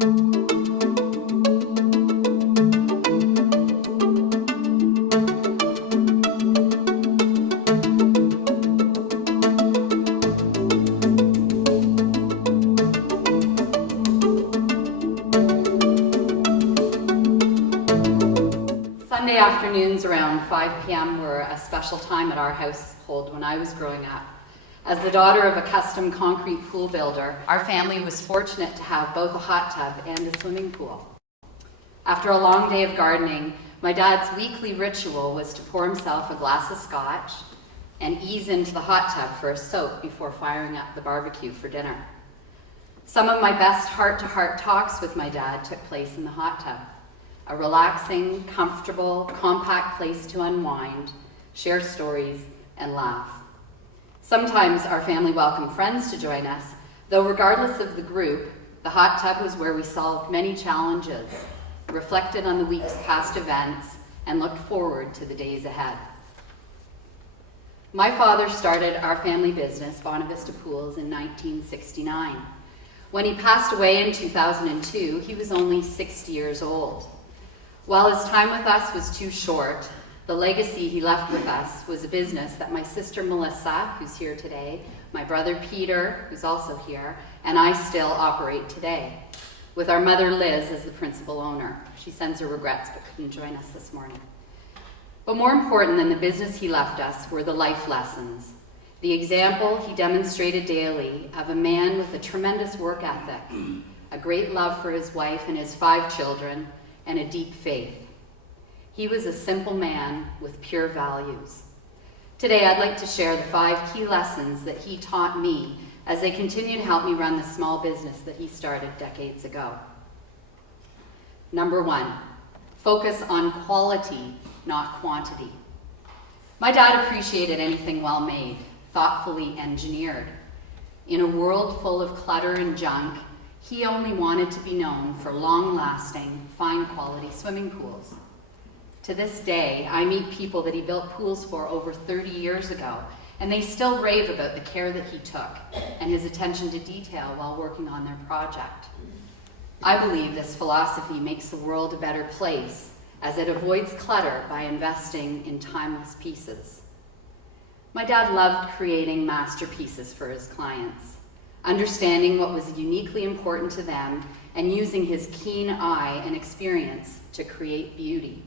Sunday afternoons around 5 p.m. were a special time at our household when I was growing up. As the daughter of a custom concrete pool builder, our family was fortunate to have both a hot tub and a swimming pool. After a long day of gardening, my dad's weekly ritual was to pour himself a glass of scotch and ease into the hot tub for a soak before firing up the barbecue for dinner. Some of my best heart-to-heart talks with my dad took place in the hot tub. A relaxing, comfortable, compact place to unwind, share stories, and laugh. Sometimes our family welcomed friends to join us, though regardless of the group, the hot tub was where we solved many challenges, reflected on the week's past events, and looked forward to the days ahead. My father started our family business, BonaVista Pools, in 1969. When he passed away in 2002, he was only 60 years old. While his time with us was too short, the legacy he left with us was a business that my sister Melissa, who's here today, my brother Peter, who's also here, and I still operate today, with our mother Liz as the principal owner. She sends her regrets but couldn't join us this morning. But more important than the business he left us were the life lessons, the example he demonstrated daily of a man with a tremendous work ethic, a great love for his wife and his 5 children, and a deep faith. He was a simple man with pure values. Today, I'd like to share the 5 key lessons that he taught me as they continue to help me run the small business that he started decades ago. Number 1, focus on quality, not quantity. My dad appreciated anything well made, thoughtfully engineered. In a world full of clutter and junk, he only wanted to be known for long-lasting, fine-quality swimming pools. To this day, I meet people that he built pools for over 30 years ago, and they still rave about the care that he took and his attention to detail while working on their project. I believe this philosophy makes the world a better place, as it avoids clutter by investing in timeless pieces. My dad loved creating masterpieces for his clients, understanding what was uniquely important to them, and using his keen eye and experience to create beauty.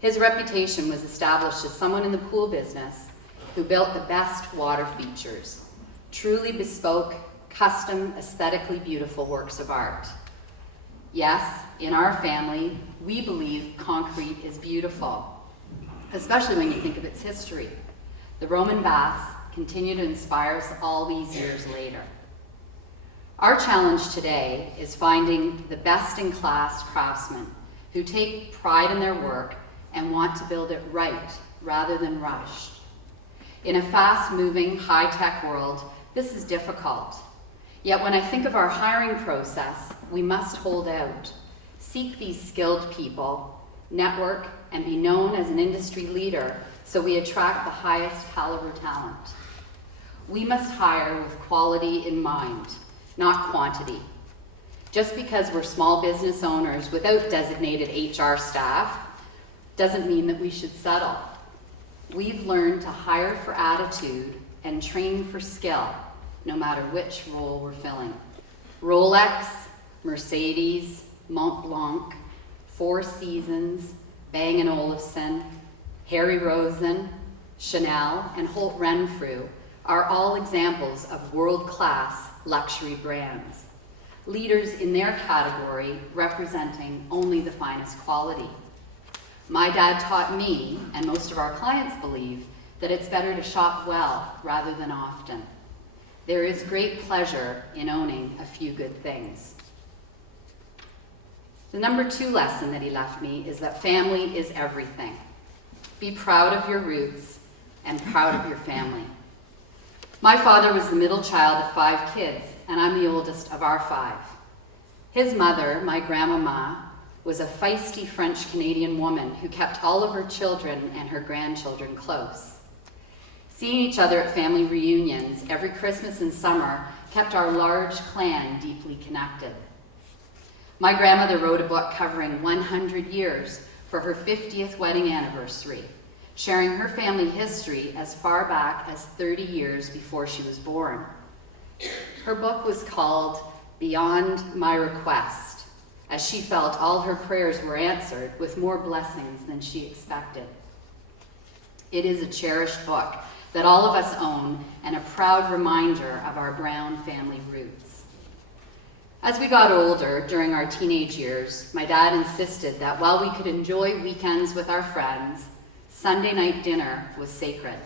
His reputation was established as someone in the pool business who built the best water features, truly bespoke, custom, aesthetically beautiful works of art. Yes, in our family, we believe concrete is beautiful, especially when you think of its history. The Roman baths continue to inspire us all these years later. Our challenge today is finding the best-in-class craftsmen who take pride in their work and want to build it right rather than rushed. In a fast-moving, high-tech world, this is difficult. Yet when I think of our hiring process, we must hold out, seek these skilled people, network, and be known as an industry leader so we attract the highest caliber talent. We must hire with quality in mind, not quantity. Just because we're small business owners without designated HR staff doesn't mean that we should settle. We've learned to hire for attitude and train for skill, no matter which role we're filling. Rolex, Mercedes, Mont Blanc, Four Seasons, Bang & Olufsen, Harry Rosen, Chanel, and Holt Renfrew are all examples of world-class luxury brands, leaders in their category representing only the finest quality. My dad taught me, and most of our clients believe, that it's better to shop well rather than often. There is great pleasure in owning a few good things. The number 2 lesson that he left me is that family is everything. Be proud of your roots and proud of your family. My father was the middle child of 5 kids, and I'm the oldest of our 5. His mother, my grandmama, was a feisty French-Canadian woman who kept all of her children and her grandchildren close. Seeing each other at family reunions every Christmas and summer kept our large clan deeply connected. My grandmother wrote a book covering 100 years for her 50th wedding anniversary, sharing her family history as far back as 30 years before she was born. Her book was called Beyond My Request, as she felt all her prayers were answered with more blessings than she expected. It is a cherished book that all of us own and a proud reminder of our Brown family roots. As we got older, during our teenage years, my dad insisted that while we could enjoy weekends with our friends, Sunday night dinner was sacred.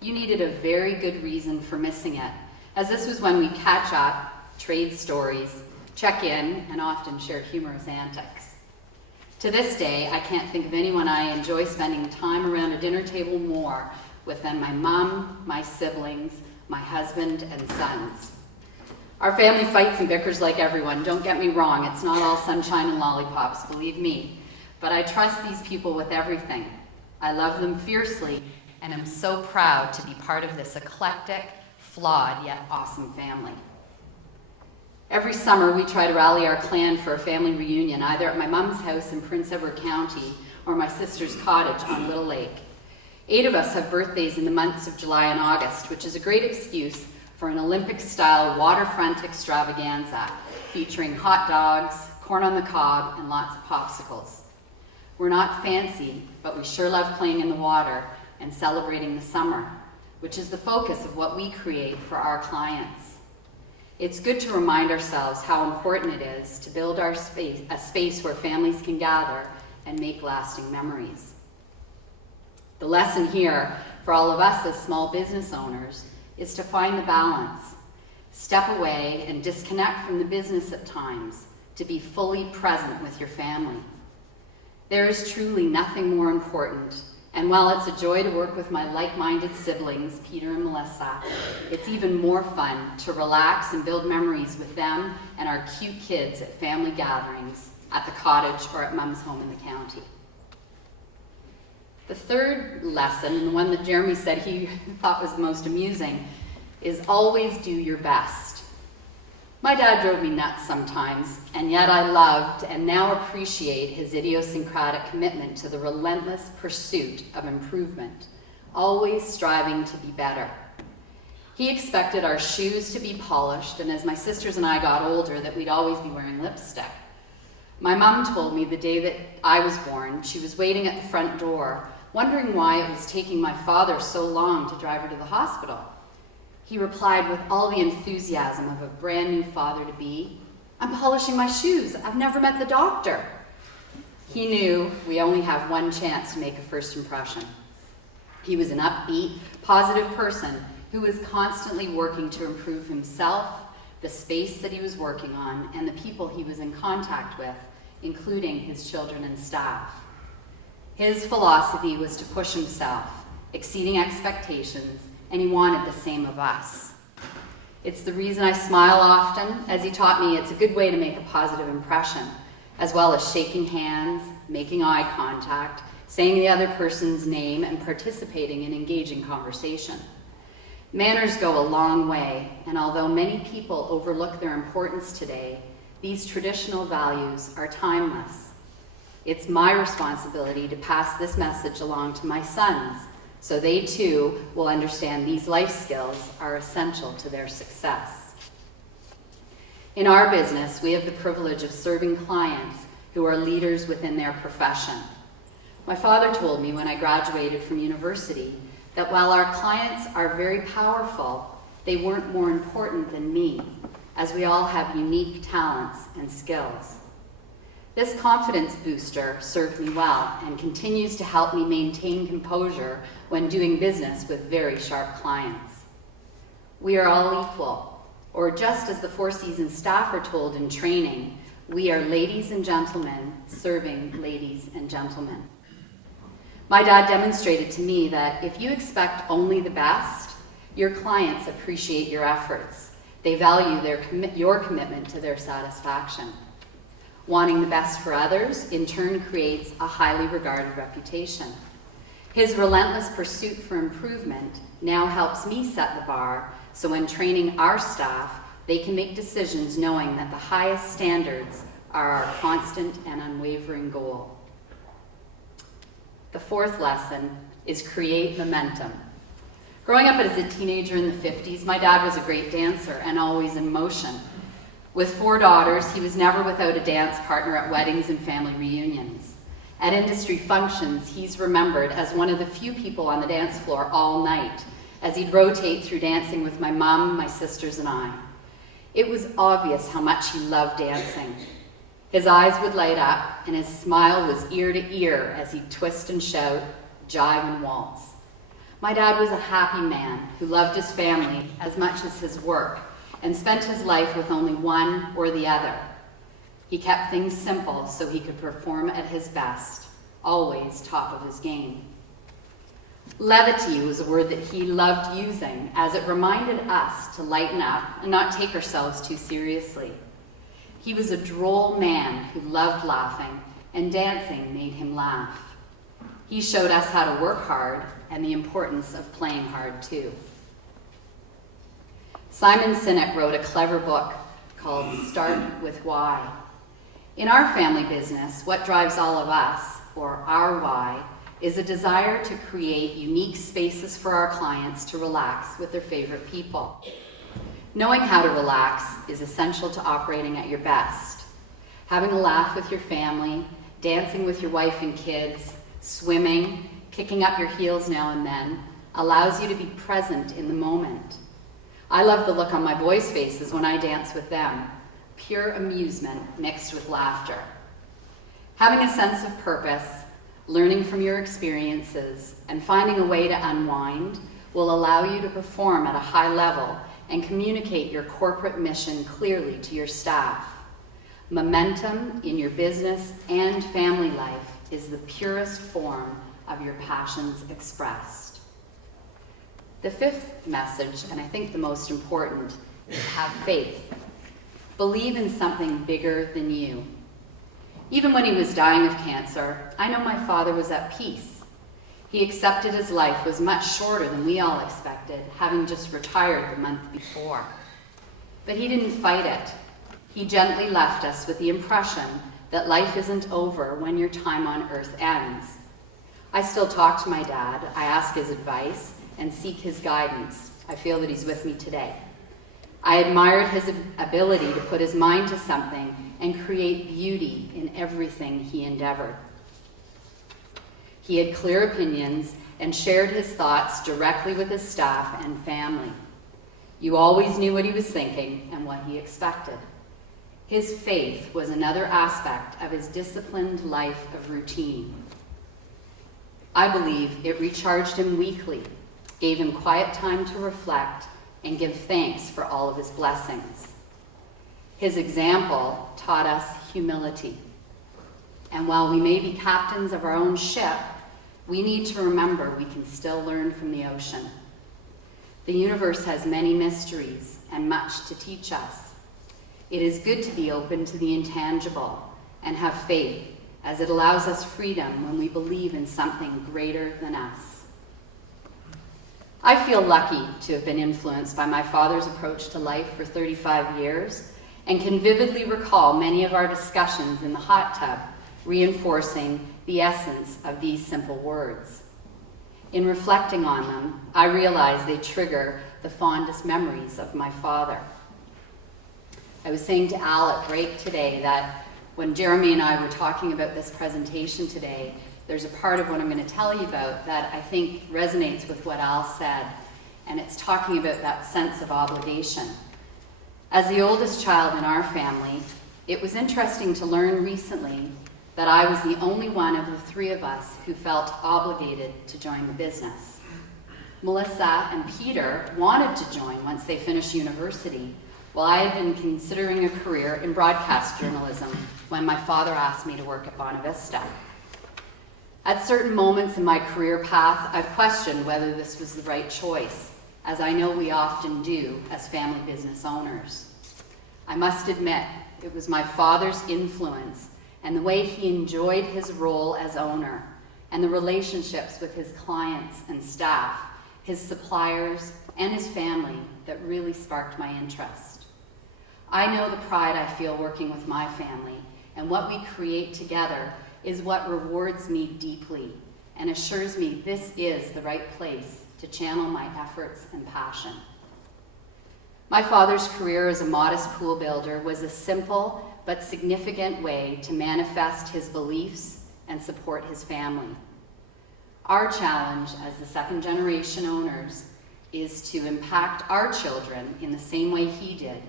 You needed a very good reason for missing it, as this was when we catch up, trade stories, check in, and often share humorous antics. To this day, I can't think of anyone I enjoy spending time around a dinner table more with than my mom, my siblings, my husband, and sons. Our family fights and bickers like everyone. Don't get me wrong, it's not all sunshine and lollipops, believe me. But I trust these people with everything. I love them fiercely, and am so proud to be part of this eclectic, flawed, yet awesome family. Every summer, we try to rally our clan for a family reunion, either at my mom's house in Prince Edward County or my sister's cottage on Little Lake. 8 of us have birthdays in the months of July and August, which is a great excuse for an Olympic-style waterfront extravaganza featuring hot dogs, corn on the cob, and lots of popsicles. We're not fancy, but we sure love playing in the water and celebrating the summer, which is the focus of what we create for our clients. It's good to remind ourselves how important it is to build a space where families can gather and make lasting memories. The lesson here for all of us as small business owners is to find the balance. Step away and disconnect from the business at times to be fully present with your family. There is truly nothing more important, and while it's a joy to work with my like-minded siblings, Peter and Melissa, it's even more fun to relax and build memories with them and our cute kids at family gatherings, at the cottage, or at Mom's home in the county. The third lesson, and the one that Jeremy said he thought was the most amusing, is always do your best. My dad drove me nuts sometimes, and yet I loved and now appreciate his idiosyncratic commitment to the relentless pursuit of improvement, always striving to be better. He expected our shoes to be polished, and as my sisters and I got older, that we'd always be wearing lipstick. My mom told me the day that I was born, she was waiting at the front door, wondering why it was taking my father so long to drive her to the hospital. He replied with all the enthusiasm of a brand new father-to-be, "I'm polishing my shoes. I've never met the doctor." He knew we only have one chance to make a first impression. He was an upbeat, positive person who was constantly working to improve himself, the space that he was working on, and the people he was in contact with, including his children and staff. His philosophy was to push himself, exceeding expectations, and he wanted the same of us. It's the reason I smile often, as he taught me it's a good way to make a positive impression, as well as shaking hands, making eye contact, saying the other person's name, and participating in engaging conversation. Manners go a long way, and although many people overlook their importance today, these traditional values are timeless. It's my responsibility to pass this message along to my sons, so they too will understand these life skills are essential to their success. In our business, we have the privilege of serving clients who are leaders within their profession. My father told me when I graduated from university that while our clients are very powerful, they weren't more important than me, as we all have unique talents and skills. This confidence booster served me well and continues to help me maintain composure when doing business with very sharp clients. We are all equal, or just as the Four Seasons staff are told in training, we are ladies and gentlemen serving ladies and gentlemen. My dad demonstrated to me that if you expect only the best, your clients appreciate your efforts. They value your commitment to their satisfaction. Wanting the best for others, in turn, creates a highly regarded reputation. His relentless pursuit for improvement now helps me set the bar, so when training our staff, they can make decisions knowing that the highest standards are our constant and unwavering goal. The fourth lesson is create momentum. Growing up as a teenager in the 50s, my dad was a great dancer and always in motion. With 4 daughters, he was never without a dance partner at weddings and family reunions. At industry functions, he's remembered as one of the few people on the dance floor all night, as he'd rotate through dancing with my mom, my sisters, and I. It was obvious how much he loved dancing. His eyes would light up, and his smile was ear to ear as he'd twist and shout, jive and waltz. My dad was a happy man who loved his family as much as his work, and spent his life with only one or the other. He kept things simple so he could perform at his best, always top of his game. Levity was a word that he loved using, as it reminded us to lighten up and not take ourselves too seriously. He was a droll man who loved laughing, and dancing made him laugh. He showed us how to work hard and the importance of playing hard too. Simon Sinek wrote a clever book called Start With Why. In our family business, what drives all of us, or our why, is a desire to create unique spaces for our clients to relax with their favorite people. Knowing how to relax is essential to operating at your best. Having a laugh with your family, dancing with your wife and kids, swimming, kicking up your heels now and then, allows you to be present in the moment. I love the look on my boys' faces when I dance with them. Pure amusement mixed with laughter. Having a sense of purpose, learning from your experiences, and finding a way to unwind will allow you to perform at a high level and communicate your corporate mission clearly to your staff. Momentum in your business and family life is the purest form of your passions expressed. The fifth message, and I think the most important, is have faith. Believe in something bigger than you. Even when he was dying of cancer, I know my father was at peace. He accepted his life was much shorter than we all expected, having just retired the month before. But he didn't fight it. He gently left us with the impression that life isn't over when your time on earth ends. I still talk to my dad, I ask his advice, and seek his guidance. I feel that he's with me today. I admired his ability to put his mind to something and create beauty in everything he endeavored. He had clear opinions and shared his thoughts directly with his staff and family. You always knew what he was thinking and what he expected. His faith was another aspect of his disciplined life of routine. I believe it recharged him weekly, gave him quiet time to reflect, and give thanks for all of his blessings. His example taught us humility. And while we may be captains of our own ship, we need to remember we can still learn from the ocean. The universe has many mysteries and much to teach us. It is good to be open to the intangible and have faith, as it allows us freedom when we believe in something greater than us. I feel lucky to have been influenced by my father's approach to life for 35 years and can vividly recall many of our discussions in the hot tub, reinforcing the essence of these simple words. In reflecting on them, I realize they trigger the fondest memories of my father. I was saying to Al at break today that when Jeremy and I were talking about this presentation today, there's a part of what I'm going to tell you about that I think resonates with what Al said, and it's talking about that sense of obligation. As the oldest child in our family, it was interesting to learn recently that I was the only one of the 3 of us who felt obligated to join the business. Melissa and Peter wanted to join once they finished university, while I had been considering a career in broadcast journalism when my father asked me to work at BonaVista. At certain moments in my career path, I've questioned whether this was the right choice, as I know we often do as family business owners. I must admit, it was my father's influence and the way he enjoyed his role as owner and the relationships with his clients and staff, his suppliers, and his family that really sparked my interest. I know the pride I feel working with my family and what we create together is what rewards me deeply and assures me this is the right place to channel my efforts and passion. My father's career as a modest pool builder was a simple but significant way to manifest his beliefs and support his family. Our challenge as the second-generation owners is to impact our children in the same way he did,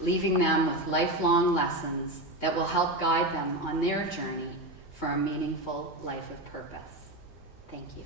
leaving them with lifelong lessons that will help guide them on their journey for a meaningful life of purpose. Thank you.